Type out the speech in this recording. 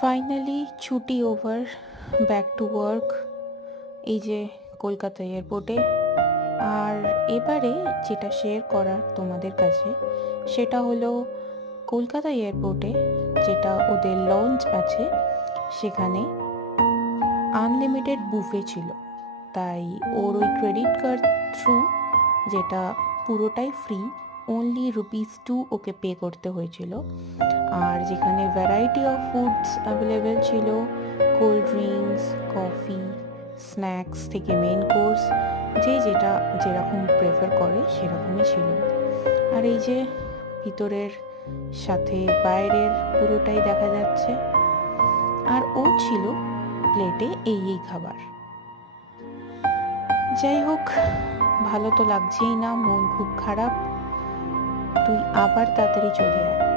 Finally ছুটি over, back to work, এই যে কলকাতা এয়ারপোর্টে। আর এবারে যেটা শেয়ার করার তোমাদের কাছে সেটা হলো কলকাতা এয়ারপোর্টে যেটা ওদের লঞ্চ আছে সেখানে আনলিমিটেড বুফে ছিল। তাই ওর ওই ক্রেডিট কার্ড থ্রু, যেটা পুরোটাই ফ্রি, অনলি ₹2 ওকে পে করতে হয়েছিল। আর যেখানে ভ্যারাইটি অফ ফুডস অ্যাভেলেবেল ছিল, কোল্ড ড্রিঙ্কস, কফি, স্ন্যাক্স থেকে মেন কোর্স, যে যেটা যেরকম প্রেফার করে সেরকমই ছিল। আর এই যে ভিতরের সাথে বাইরের পুরোটাই দেখা যাচ্ছে। আর ও ছিল প্লেটে এই খাবার। যাই হোক, ভালো তো লাগছেই না, মন খুব খারাপ। তুই আবার তাড়াতাড়ি চলে আয়।